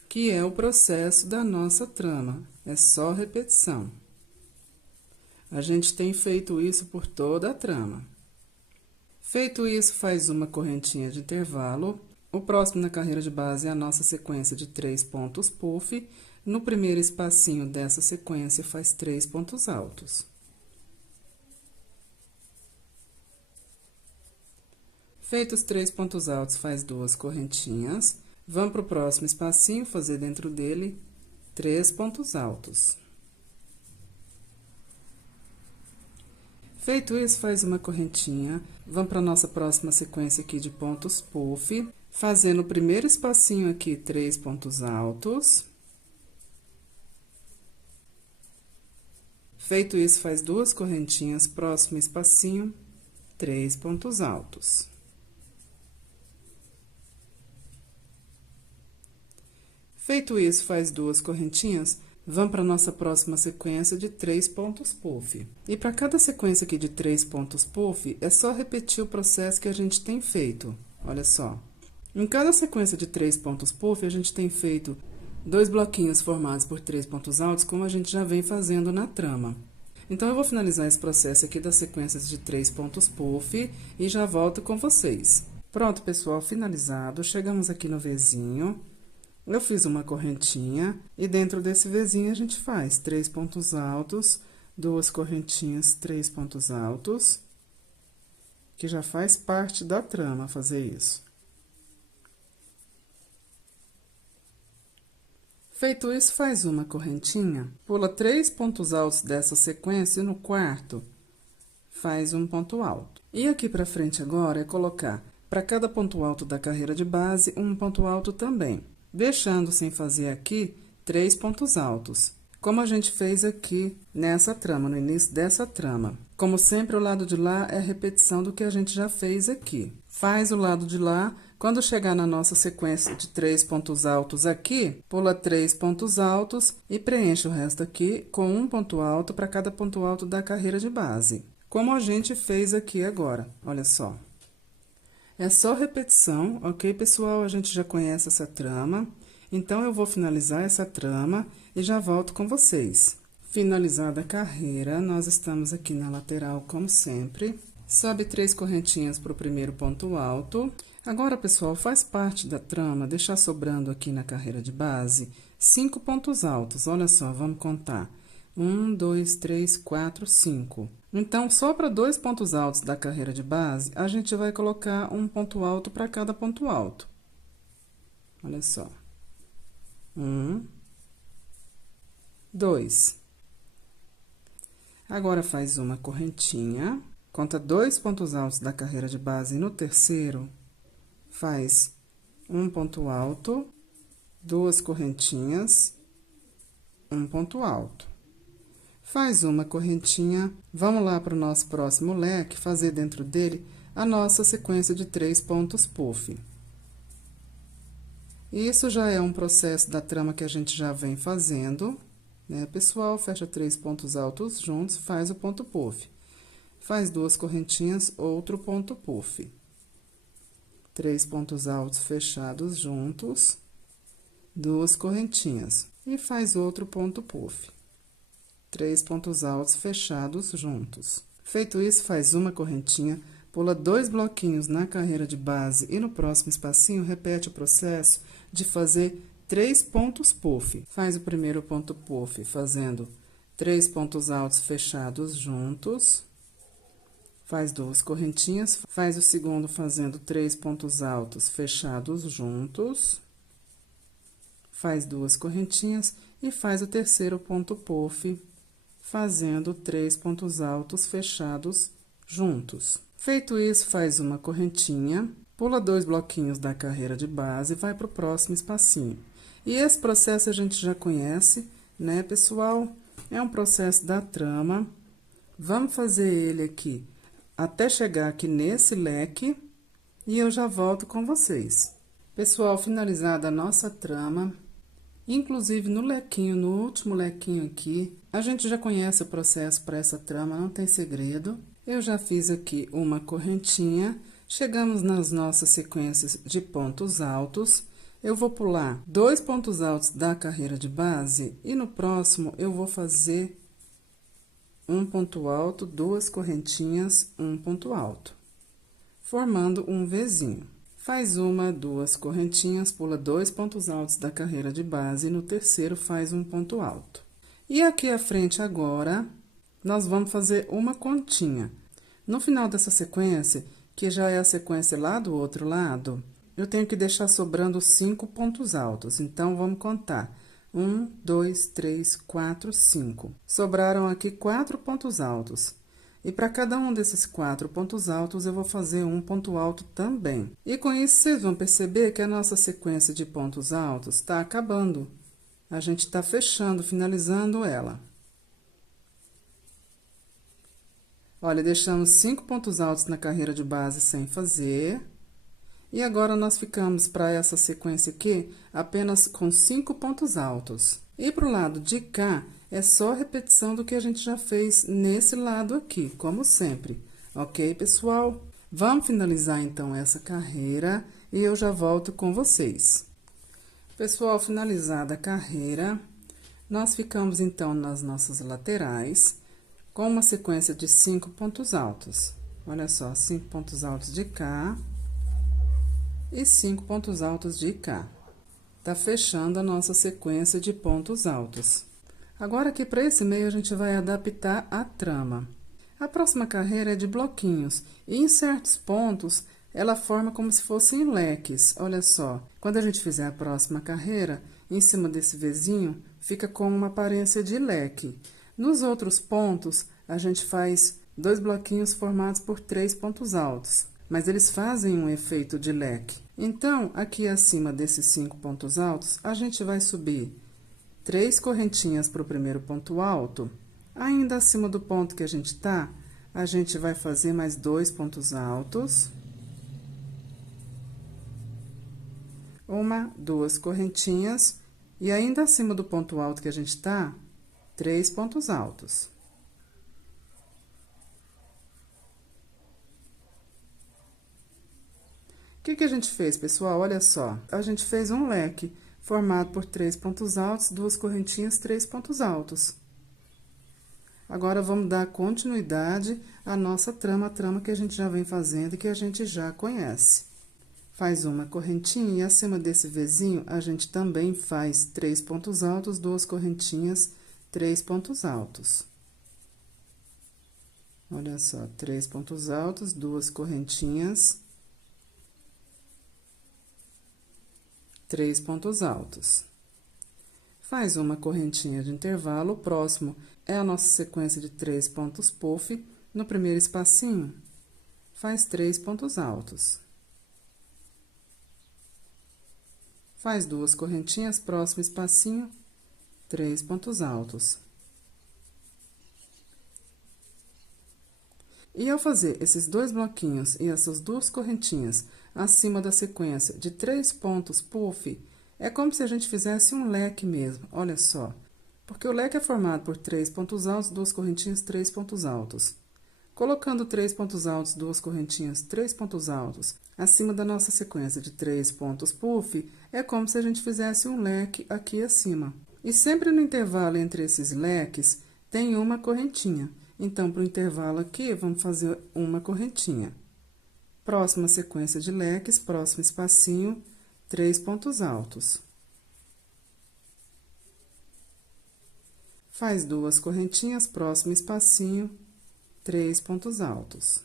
Que é o processo da nossa trama, é só repetição. A gente tem feito isso por toda a trama. Feito isso, faz uma correntinha de intervalo. O próximo na carreira de base é a nossa sequência de 3 pontos puff. No primeiro espacinho dessa sequência, faz 3 pontos altos. Feitos os 3 pontos altos, faz 2 correntinhas. Vamos para o próximo espacinho, fazer dentro dele 3 pontos altos. Feito isso, faz uma correntinha. Vamos para a nossa próxima sequência aqui de pontos puff. Fazer no primeiro espacinho aqui 3 pontos altos. Feito isso, faz 2 correntinhas, próximo espacinho, 3 pontos altos. Feito isso, faz 2 correntinhas, vamos para a nossa próxima sequência de 3 pontos puff. E para cada sequência aqui de 3 pontos puff, é só repetir o processo que a gente tem feito. Olha só. Em cada sequência de 3 pontos puff, a gente tem feito 2 bloquinhos formados por 3 pontos altos, como a gente já vem fazendo na trama. Então, eu vou finalizar esse processo aqui das sequências de 3 pontos puff e já volto com vocês. Pronto, pessoal, finalizado. Chegamos aqui no Vzinho. Eu fiz uma correntinha e dentro desse Vzinho a gente faz 3 pontos altos, 2 correntinhas, 3 pontos altos, que já faz parte da trama fazer isso. Feito isso, faz uma correntinha, pula 3 pontos altos dessa sequência e no quarto faz um ponto alto. E aqui pra frente agora é colocar para cada ponto alto da carreira de base um ponto alto também. deixando sem fazer aqui 3 pontos altos, como a gente fez aqui nessa trama, no início dessa trama. Como sempre, o lado de lá é repetição do que a gente já fez aqui. Faz o lado de lá, quando chegar na nossa sequência de 3 pontos altos aqui, pula 3 pontos altos e preenche o resto aqui com um ponto alto para cada ponto alto da carreira de base. Como a gente fez aqui agora, olha só. É só repetição, ok, pessoal? A gente já conhece essa trama, então eu vou finalizar essa trama e já volto com vocês. Finalizada a carreira, nós estamos aqui na lateral, como sempre. Sobe 3 correntinhas para o primeiro ponto alto. Agora, pessoal, faz parte da trama deixar sobrando aqui na carreira de base 5 pontos altos. Olha só, vamos contar. 1, 2, 3, 4, 5. Então, só para 2 pontos altos da carreira de base, a gente vai colocar um ponto alto para cada ponto alto. Olha só. 1, 2. Agora, faz uma correntinha, conta 2 pontos altos da carreira de base e no terceiro, faz um ponto alto, 2 correntinhas, um ponto alto. Faz uma correntinha, vamos lá para o nosso próximo leque, fazer dentro dele a nossa sequência de 3 pontos puff. Isso já é um processo da trama que a gente já vem fazendo, né, pessoal? Fecha 3 pontos altos juntos, faz o ponto puff. Faz 2 correntinhas, outro ponto puff. 3 pontos altos fechados juntos, 2 correntinhas. E faz outro ponto puff. 3 pontos altos fechados juntos. Feito isso, faz uma correntinha, pula 2 bloquinhos na carreira de base e no próximo espacinho repete o processo de fazer 3 pontos puff. Faz o primeiro ponto puff fazendo 3 pontos altos fechados juntos. Faz 2 correntinhas, faz o segundo fazendo 3 pontos altos fechados juntos. Faz 2 correntinhas e faz o terceiro ponto puff fazendo 3 pontos altos fechados juntos. Feito isso, faz uma correntinha, pula 2 bloquinhos da carreira de base e vai para o próximo espacinho. E esse processo a gente já conhece, né, pessoal? É um processo da trama. Vamos fazer ele aqui até chegar aqui nesse leque e eu já volto com vocês. Pessoal, finalizada a nossa trama, inclusive no lequinho, no último lequinho aqui, a gente já conhece o processo para essa trama, não tem segredo. Eu já fiz aqui uma correntinha, chegamos nas nossas sequências de pontos altos. Eu vou pular 2 pontos altos da carreira de base e no próximo eu vou fazer um ponto alto, 2 correntinhas, um ponto alto, formando um Vzinho. Faz uma, 2 correntinhas, pula 2 pontos altos da carreira de base e no terceiro faz um ponto alto. E aqui à frente agora, nós vamos fazer uma continha. No final dessa sequência, que já é a sequência lá do outro lado, eu tenho que deixar sobrando 5 pontos altos. Então, vamos contar. 1, 2, 3, 4, 5. Sobraram aqui 4 pontos altos. E para cada um desses 4 pontos altos, eu vou fazer um ponto alto também. E com isso, vocês vão perceber que a nossa sequência de pontos altos está acabando. A gente está fechando, finalizando ela. Olha, deixamos 5 pontos altos na carreira de base sem fazer. E agora, nós ficamos para essa sequência aqui apenas com 5 pontos altos. E pro lado de cá, é só repetição do que a gente já fez nesse lado aqui, como sempre. Ok, pessoal? Vamos finalizar, então, essa carreira e eu já volto com vocês. Pessoal, finalizada a carreira, nós ficamos, então, nas nossas laterais, com uma sequência de 5 pontos altos. Olha só, 5 pontos altos de cá e 5 pontos altos de cá. Tá fechando a nossa sequência de pontos altos. Agora, aqui para esse meio, a gente vai adaptar a trama. A próxima carreira é de bloquinhos, e em certos pontos, ela forma como se fossem leques. Olha só, quando a gente fizer a próxima carreira, em cima desse Vzinho, fica com uma aparência de leque. Nos outros pontos, a gente faz 2 bloquinhos formados por 3 pontos altos, mas eles fazem um efeito de leque. Então, aqui acima desses 5 pontos altos, a gente vai subir 3 correntinhas para o primeiro ponto alto. Ainda acima do ponto que a gente tá, a gente vai fazer mais 2 pontos altos. 1, 2 correntinhas. E ainda acima do ponto alto que a gente tá, 3 pontos altos. O que a gente fez, pessoal? Olha só, a gente fez um leque formado por 3 pontos altos, 2 correntinhas, 3 pontos altos. Agora, vamos dar continuidade à nossa trama, a trama que a gente já vem fazendo e que a gente já conhece. Faz uma correntinha e acima desse Vzinho, a gente também faz 3 pontos altos, 2 correntinhas, 3 pontos altos. Olha só, 3 pontos altos, 2 correntinhas, 3 pontos altos. Faz uma correntinha de intervalo, o próximo é a nossa sequência de 3 pontos puff. No primeiro espacinho, faz 3 pontos altos. Faz 2 correntinhas, próximo espacinho, 3 pontos altos. E ao fazer esses 2 bloquinhos e essas 2 correntinhas acima da sequência de 3 pontos puff, é como se a gente fizesse um leque mesmo, olha só. Porque o leque é formado por 3 pontos altos, 2 correntinhas, 3 pontos altos. Colocando 3 pontos altos, 2 correntinhas, 3 pontos altos, acima da nossa sequência de 3 pontos puff, é como se a gente fizesse um leque aqui acima. E sempre no intervalo entre esses leques, tem uma correntinha. Então, para o intervalo aqui, vamos fazer uma correntinha. Próxima sequência de leques, próximo espacinho, 3 pontos altos. Faz 2 correntinhas, próximo espacinho, 3 pontos altos.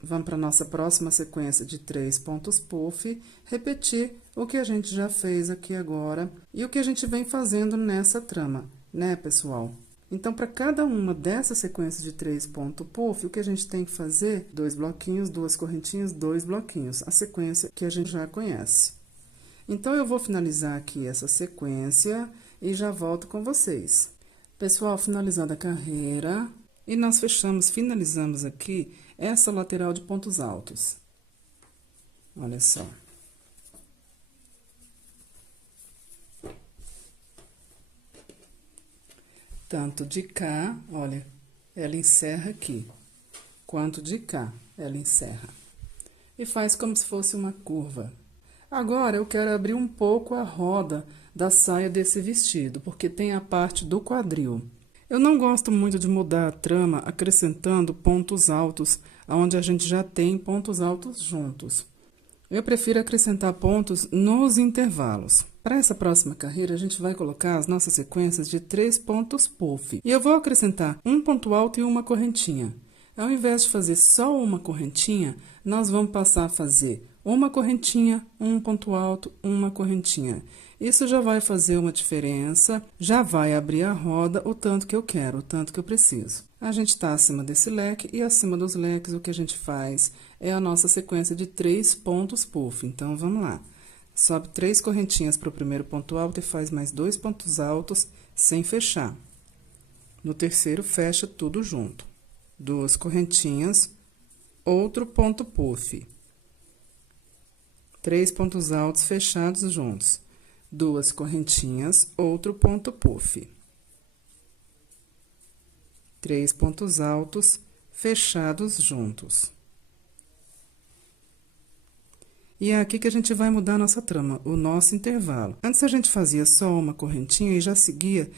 Vamos para a nossa próxima sequência de 3 pontos puff, repetir o que a gente já fez aqui agora e o que a gente vem fazendo nessa trama, né, pessoal? Então, para cada uma dessas sequências de 3 pontos puff, o que a gente tem que fazer? 2 bloquinhos, 2 correntinhas, 2 bloquinhos, a sequência que a gente já conhece. Então, eu vou finalizar aqui essa sequência e já volto com vocês. Pessoal, finalizada a carreira, e nós finalizamos aqui essa lateral de pontos altos. Olha só. Tanto de cá, olha, ela encerra aqui, quanto de cá, ela encerra. E faz como se fosse uma curva. Agora, eu quero abrir um pouco a roda da saia desse vestido, porque tem a parte do quadril. Eu não gosto muito de mudar a trama acrescentando pontos altos, onde a gente já tem pontos altos juntos. Eu prefiro acrescentar pontos nos intervalos. Para essa próxima carreira, a gente vai colocar as nossas sequências de 3 pontos puff. E eu vou acrescentar um ponto alto e uma correntinha. Ao invés de fazer só uma correntinha, nós vamos passar a fazer uma correntinha, um ponto alto, uma correntinha. Isso já vai fazer uma diferença, já vai abrir a roda o tanto que eu quero, o tanto que eu preciso. A gente está acima desse leque e acima dos leques o que a gente faz é a nossa sequência de 3 pontos puff. Então, vamos lá. Sobe 3 correntinhas para o primeiro ponto alto e faz mais 2 pontos altos sem fechar. No terceiro, fecha tudo junto. 2 correntinhas, outro ponto puff. 3 pontos altos fechados juntos. 2 correntinhas, outro ponto puff. 3 pontos altos fechados juntos. E é aqui que a gente vai mudar a nossa trama, o nosso intervalo. Antes a gente fazia só uma correntinha e já seguia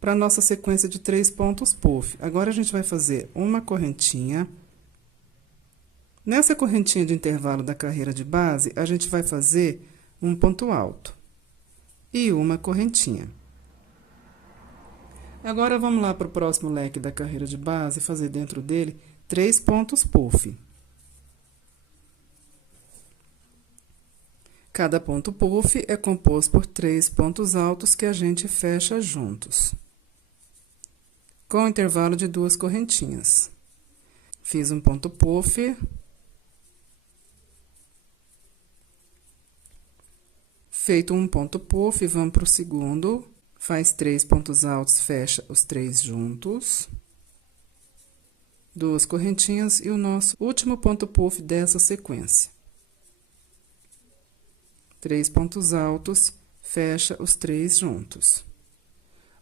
para a nossa sequência de 3 pontos puff. Agora, a gente vai fazer uma correntinha. Nessa correntinha de intervalo da carreira de base, a gente vai fazer um ponto alto e uma correntinha. Agora, vamos lá para o próximo leque da carreira de base e fazer dentro dele 3 pontos puff. Cada ponto puff é composto por 3 pontos altos que a gente fecha juntos, com intervalo de 2 correntinhas. Fiz um ponto puff. Feito um ponto puff, vamos pro segundo. Faz 3 pontos altos, fecha os 3 juntos. 2 correntinhas e o nosso último ponto puff dessa sequência. 3 pontos altos, fecha os 3 juntos.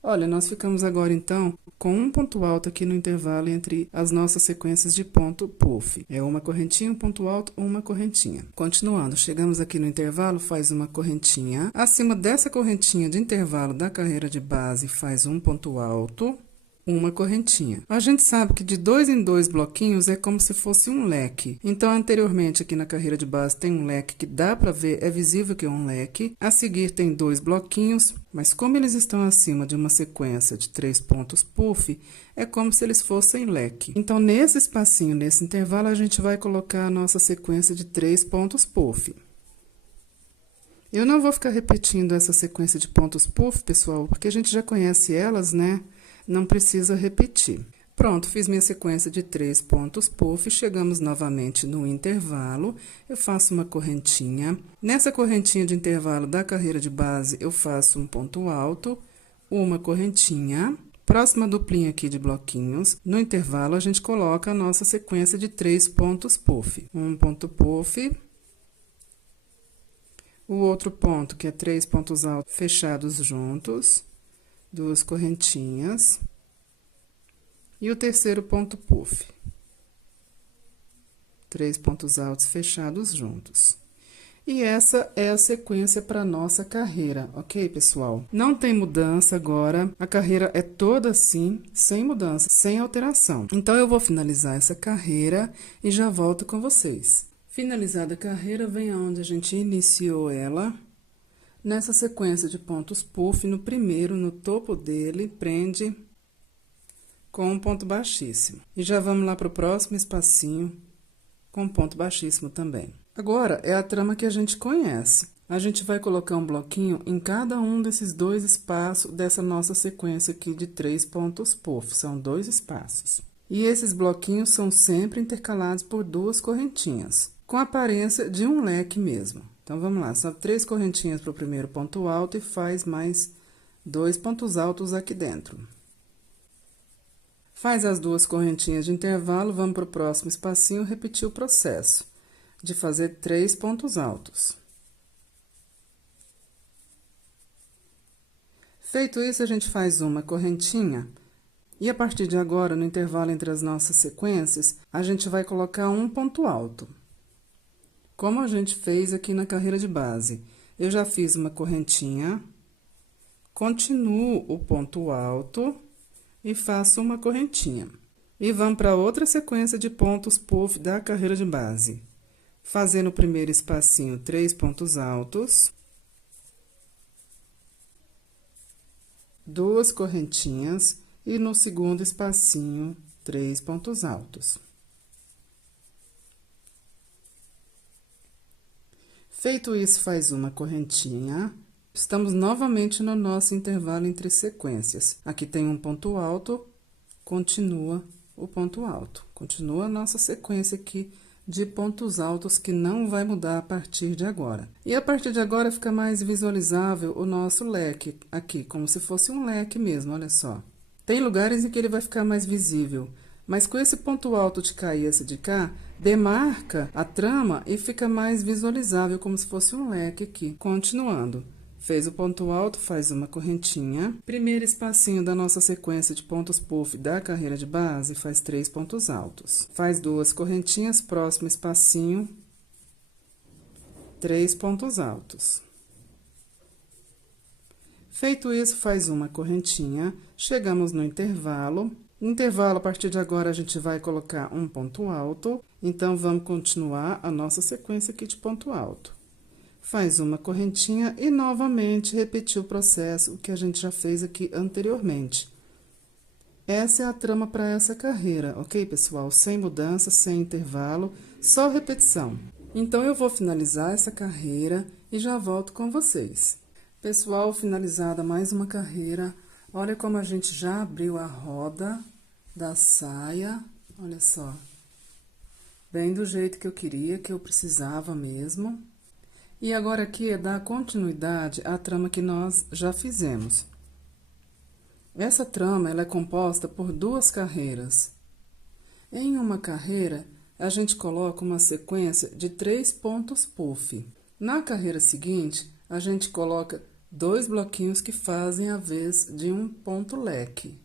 Olha, nós ficamos agora, então, com um ponto alto aqui no intervalo entre as nossas sequências de ponto puff. É uma correntinha, um ponto alto, uma correntinha. Continuando, chegamos aqui no intervalo, faz uma correntinha. Acima dessa correntinha de intervalo da carreira de base, faz um ponto alto, uma correntinha. A gente sabe que de 2 em 2 bloquinhos é como se fosse um leque. Então, anteriormente, aqui na carreira de base, tem um leque que dá pra ver, é visível que é um leque. A seguir, tem 2 bloquinhos, mas como eles estão acima de uma sequência de 3 pontos puff, é como se eles fossem leque. Então, nesse espacinho, nesse intervalo, a gente vai colocar a nossa sequência de 3 pontos puff. Eu não vou ficar repetindo essa sequência de pontos puff, pessoal, porque a gente já conhece elas, né? Não precisa repetir. Pronto, fiz minha sequência de 3 pontos puff, chegamos novamente no intervalo, eu faço uma correntinha. Nessa correntinha de intervalo da carreira de base, eu faço um ponto alto, uma correntinha. Próxima duplinha aqui de bloquinhos, no intervalo, a gente coloca a nossa sequência de 3 pontos puff. Um ponto puff. O outro ponto, que é 3 pontos altos fechados juntos. 2 correntinhas. E o terceiro ponto puff. 3 pontos altos fechados juntos. E essa é a sequência para nossa carreira, ok, pessoal? Não tem mudança agora, a carreira é toda assim, sem mudança, sem alteração. Então, eu vou finalizar essa carreira e já volto com vocês. Finalizada a carreira, vem aonde a gente iniciou ela. Nessa sequência de pontos puff, no primeiro, no topo dele, prende com um ponto baixíssimo. E já vamos lá para o próximo espacinho, com ponto baixíssimo também. Agora, é a trama que a gente conhece. A gente vai colocar um bloquinho em cada um desses 2 espaços dessa nossa sequência aqui de 3 pontos puff. São 2 espaços. E esses bloquinhos são sempre intercalados por 2 correntinhas, com a aparência de um leque mesmo. Então, vamos lá, são 3 correntinhas para o primeiro ponto alto e faz mais 2 pontos altos aqui dentro. Faz as 2 correntinhas de intervalo, vamos para o próximo espacinho, repetir o processo de fazer 3 pontos altos. Feito isso, a gente faz uma correntinha e a partir de agora, no intervalo entre as nossas sequências, a gente vai colocar um ponto alto. Como a gente fez aqui na carreira de base, eu já fiz uma correntinha, continuo o ponto alto e faço uma correntinha. E vamos para outra sequência de pontos puff da carreira de base. Fazendo o primeiro espacinho, 3 pontos altos. 2 correntinhas e no segundo espacinho, 3 pontos altos. Feito isso, faz uma correntinha. Estamos novamente no nosso intervalo entre sequências. Aqui tem um ponto alto, continua o ponto alto. Continua a nossa sequência aqui de pontos altos que não vai mudar a partir de agora. E a partir de agora fica mais visualizável o nosso leque aqui, como se fosse um leque mesmo, olha só. Tem lugares em que ele vai ficar mais visível, mas com esse ponto alto de cá e esse de cá, demarca a trama e fica mais visualizável, como se fosse um leque aqui. Continuando. Fez o ponto alto, faz uma correntinha. Primeiro espacinho da nossa sequência de pontos puff da carreira de base, faz 3 pontos altos. Faz 2 correntinhas, próximo espacinho, 3 pontos altos. Feito isso, faz uma correntinha, chegamos no intervalo. No intervalo, a partir de agora, a gente vai colocar um ponto alto. Então, vamos continuar a nossa sequência aqui de ponto alto. Faz uma correntinha e, novamente, repetir o processo que a gente já fez aqui anteriormente. Essa é a trama para essa carreira, ok, pessoal? Sem mudança, sem intervalo, só repetição. Então, eu vou finalizar essa carreira e já volto com vocês. Pessoal, finalizada mais uma carreira. Olha como a gente já abriu a roda da saia, olha só. bem do jeito que eu queria, que eu precisava mesmo. E agora aqui é dar continuidade à trama que nós já fizemos. Essa trama, ela é composta por duas carreiras. Em uma carreira, a gente coloca uma sequência de 3 pontos puff. Na carreira seguinte, a gente coloca 2 bloquinhos que fazem a vez de um ponto leque.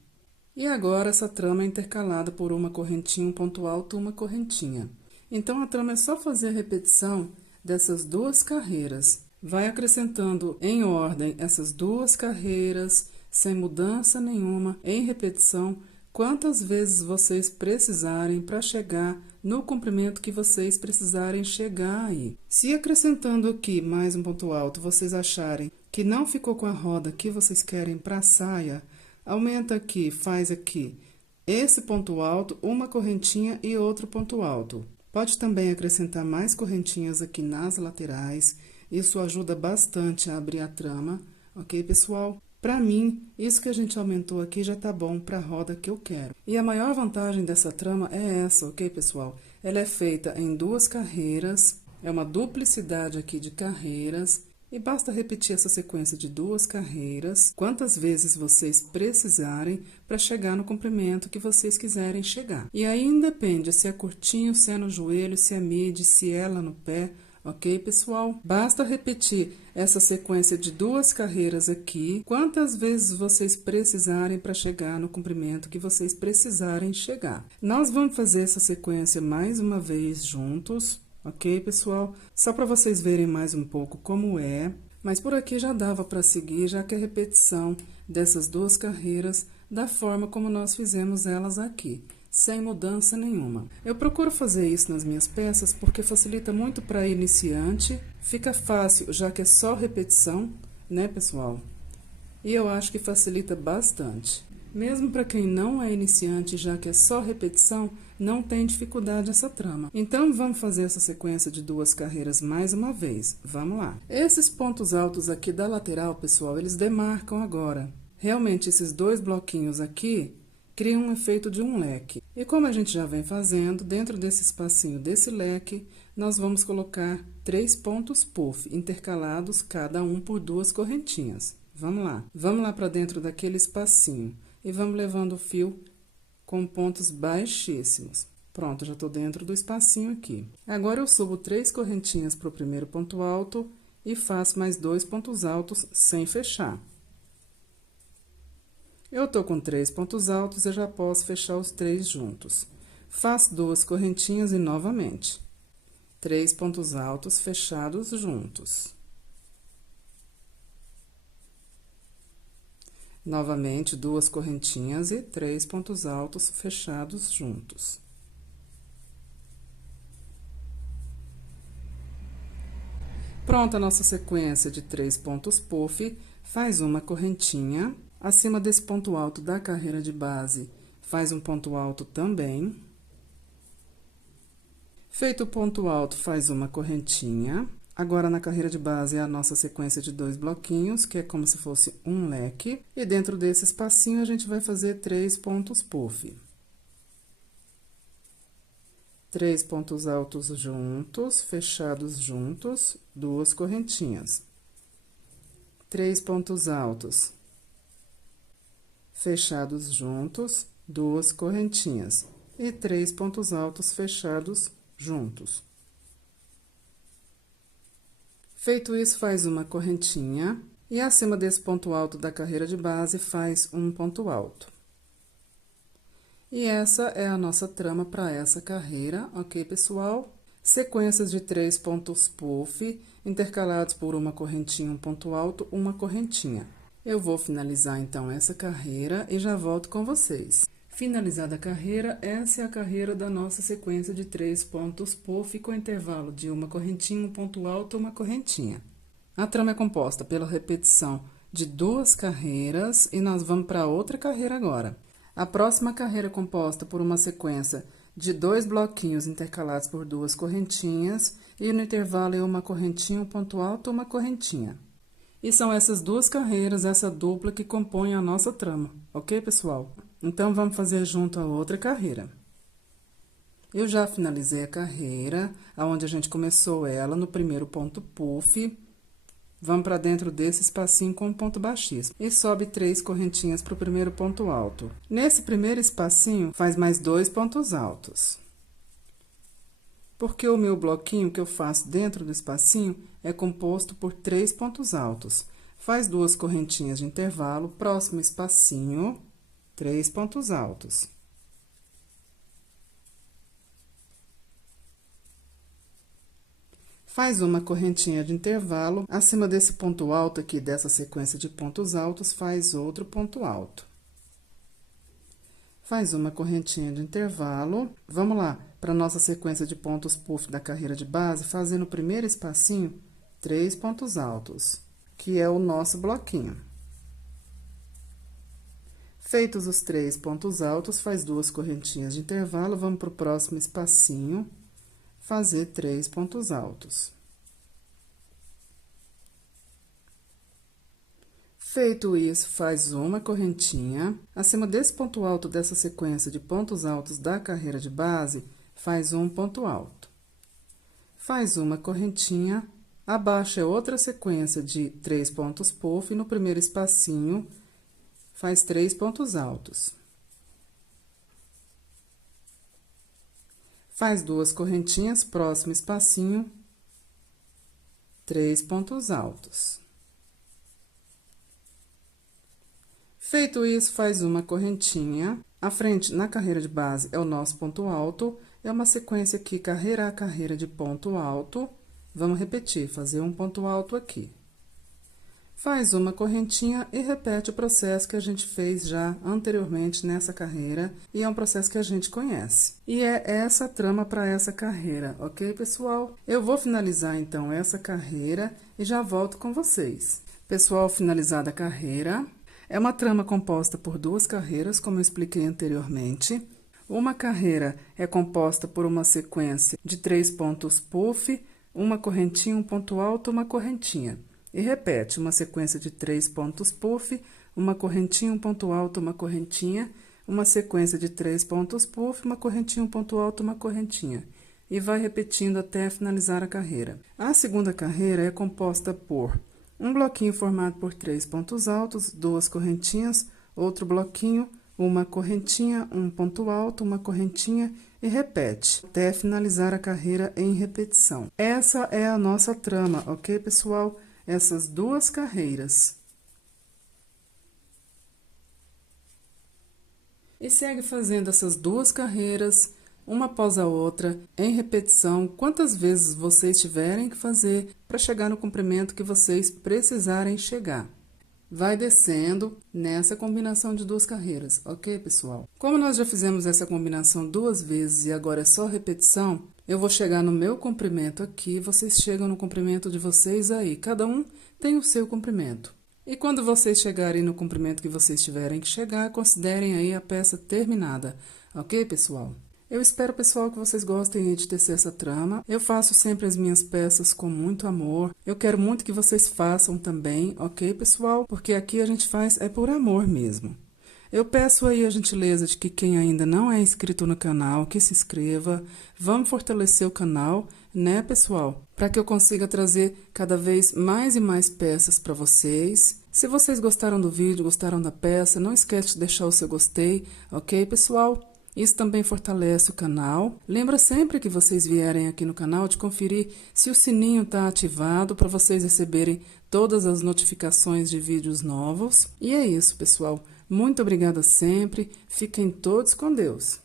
E agora essa trama é intercalada por uma correntinha, um ponto alto, uma correntinha. Então, a trama é só fazer a repetição dessas duas carreiras. Vai acrescentando em ordem essas duas carreiras, sem mudança nenhuma, em repetição, quantas vezes vocês precisarem para chegar no comprimento que vocês precisarem chegar aí. Se acrescentando aqui mais um ponto alto, vocês acharem que não ficou com a roda que vocês querem para a saia, aumenta aqui, faz aqui esse ponto alto, uma correntinha e outro ponto alto. Pode também acrescentar mais correntinhas aqui nas laterais, isso ajuda bastante a abrir a trama, ok, pessoal? Para mim, isso que a gente aumentou aqui já tá bom para a roda que eu quero. E a maior vantagem dessa trama é essa, ok, pessoal? Ela é feita em 2 carreiras, é uma duplicidade aqui de carreiras, e basta repetir essa sequência de 2 carreiras, quantas vezes vocês precisarem para chegar no comprimento que vocês quiserem chegar. E aí independe se é curtinho, se é no joelho, se é midi, se é lá no pé. Ok, pessoal? Basta repetir essa sequência de 2 carreiras aqui, quantas vezes vocês precisarem para chegar no comprimento que vocês precisarem chegar. Nós vamos fazer essa sequência mais uma vez juntos, ok, pessoal? Só para vocês verem mais um pouco como é, mas por aqui já dava para seguir, já que é a repetição dessas 2 carreiras da forma como nós fizemos elas aqui, sem mudança nenhuma. Eu procuro fazer isso nas minhas peças porque facilita muito para iniciante, fica fácil, já que é só repetição, né, pessoal? E eu acho que facilita bastante. Mesmo para quem não é iniciante, já que é só repetição, não tem dificuldade essa trama. Então, vamos fazer essa sequência de 2 carreiras mais uma vez. Vamos lá. Esses pontos altos aqui da lateral, pessoal, eles demarcam agora. Realmente, esses 2 bloquinhos aqui cria um efeito de um leque. E como a gente já vem fazendo, dentro desse espacinho desse leque, nós vamos colocar 3 pontos puff, intercalados, cada um por 2 correntinhas. Vamos lá. Vamos lá para dentro daquele espacinho e vamos levando o fio com pontos baixíssimos. Pronto, já tô dentro do espacinho aqui. Agora, eu subo 3 correntinhas para o primeiro ponto alto e faço mais 2 pontos altos sem fechar. Eu tô com 3 pontos altos, eu já posso fechar os 3 juntos. Faço 2 correntinhas e novamente 3 pontos altos fechados juntos. Novamente 2 correntinhas e 3 pontos altos fechados juntos. Pronta a nossa sequência de 3 pontos puff, faz uma correntinha. Acima desse ponto alto da carreira de base, faz um ponto alto também. Feito o ponto alto, faz uma correntinha. Agora, na carreira de base, é a nossa sequência de 2 bloquinhos, que é como se fosse um leque. E dentro desse espacinho, a gente vai fazer 3 pontos puff. 3 pontos altos juntos, fechados juntos, 2 correntinhas. 3 pontos altos fechados juntos, 2 correntinhas e 3 pontos altos fechados juntos. Feito isso, faz uma correntinha e acima desse ponto alto da carreira de base faz um ponto alto. E essa é a nossa trama para essa carreira, ok, pessoal? Sequências de 3 pontos puff, intercalados por uma correntinha, um ponto alto, uma correntinha. Eu vou finalizar, então, essa carreira e já volto com vocês. Finalizada a carreira, essa é a carreira da nossa sequência de 3 pontos puff com intervalo de uma correntinha, um ponto alto, uma correntinha. A trama é composta pela repetição de 2 carreiras e nós vamos para outra carreira agora. A próxima carreira é composta por uma sequência de 2 bloquinhos intercalados por 2 correntinhas e no intervalo é uma correntinha, um ponto alto, uma correntinha. E são essas 2 carreiras, essa dupla que compõe a nossa trama, ok, pessoal? Então, vamos fazer junto a outra carreira. Eu já finalizei a carreira, aonde a gente começou ela no primeiro ponto puff. Vamos para dentro desse espacinho com um ponto baixíssimo. E sobe 3 correntinhas para o primeiro ponto alto. Nesse primeiro espacinho, faz mais 2 pontos altos. Porque o meu bloquinho que eu faço dentro do espacinho é composto por 3 pontos altos. Faz 2 correntinhas de intervalo, próximo espacinho, 3 pontos altos. Faz uma correntinha de intervalo, acima desse ponto alto aqui, dessa sequência de pontos altos, faz outro ponto alto. Faz uma correntinha de intervalo. Vamos lá, para nossa sequência de pontos puff da carreira de base, fazendo o primeiro espacinho, 3 pontos altos, que é o nosso bloquinho. Feitos os 3 pontos altos, faz 2 correntinhas de intervalo, vamos para o próximo espacinho, fazer 3 pontos altos. Feito isso, faz uma correntinha. Acima desse ponto alto dessa sequência de pontos altos da carreira de base, faz um ponto alto. Faz uma correntinha, abaixo é outra sequência de 3 pontos puff, e no primeiro espacinho, faz 3 pontos altos. Faz 2 correntinhas, próximo espacinho, 3 pontos altos. Feito isso, faz uma correntinha. A frente, na carreira de base, é o nosso ponto alto. É uma sequência aqui, carreira a carreira de ponto alto. Vamos repetir, fazer um ponto alto aqui. Faz uma correntinha e repete o processo que a gente fez já anteriormente nessa carreira. E é um processo que a gente conhece. E é essa trama para essa carreira, ok, pessoal? Eu vou finalizar, então, essa carreira e já volto com vocês. Pessoal, finalizada a carreira... É uma trama composta por 2 carreiras, como eu expliquei anteriormente. Uma carreira é composta por uma sequência de 3 pontos puff, uma correntinha, um ponto alto, uma correntinha. E repete, uma sequência de 3 pontos puff, uma correntinha, um ponto alto, uma correntinha, uma sequência de 3 pontos puff, uma correntinha, um ponto alto, uma correntinha. E vai repetindo até finalizar a carreira. A segunda carreira é composta por... um bloquinho formado por 3 pontos altos, 2 correntinhas, outro bloquinho, uma correntinha, um ponto alto, uma correntinha e repete, até finalizar a carreira em repetição. Essa é a nossa trama, ok, pessoal? Essas 2 carreiras. E segue fazendo essas 2 carreiras, uma após a outra, em repetição, quantas vezes vocês tiverem que fazer para chegar no comprimento que vocês precisarem chegar. Vai descendo nessa combinação de 2 carreiras, ok, pessoal? Como nós já fizemos essa combinação 2 vezes e agora é só repetição, eu vou chegar no meu comprimento aqui, vocês chegam no comprimento de vocês aí. Cada um tem o seu comprimento. E quando vocês chegarem no comprimento que vocês tiverem que chegar, considerem aí a peça terminada, ok, pessoal? Eu espero, pessoal, que vocês gostem de tecer essa trama. Eu faço sempre as minhas peças com muito amor. Eu quero muito que vocês façam também, ok, pessoal? Porque aqui a gente faz é por amor mesmo. Eu peço aí a gentileza de que quem ainda não é inscrito no canal, que se inscreva. Vamos fortalecer o canal, né, pessoal? Para que eu consiga trazer cada vez mais e mais peças para vocês. Se vocês gostaram do vídeo, gostaram da peça, não esquece de deixar o seu gostei, ok, pessoal? Isso também fortalece o canal. Lembra sempre que vocês vierem aqui no canal de conferir se o sininho está ativado para vocês receberem todas as notificações de vídeos novos. E é isso, pessoal. Muito obrigada sempre. Fiquem todos com Deus.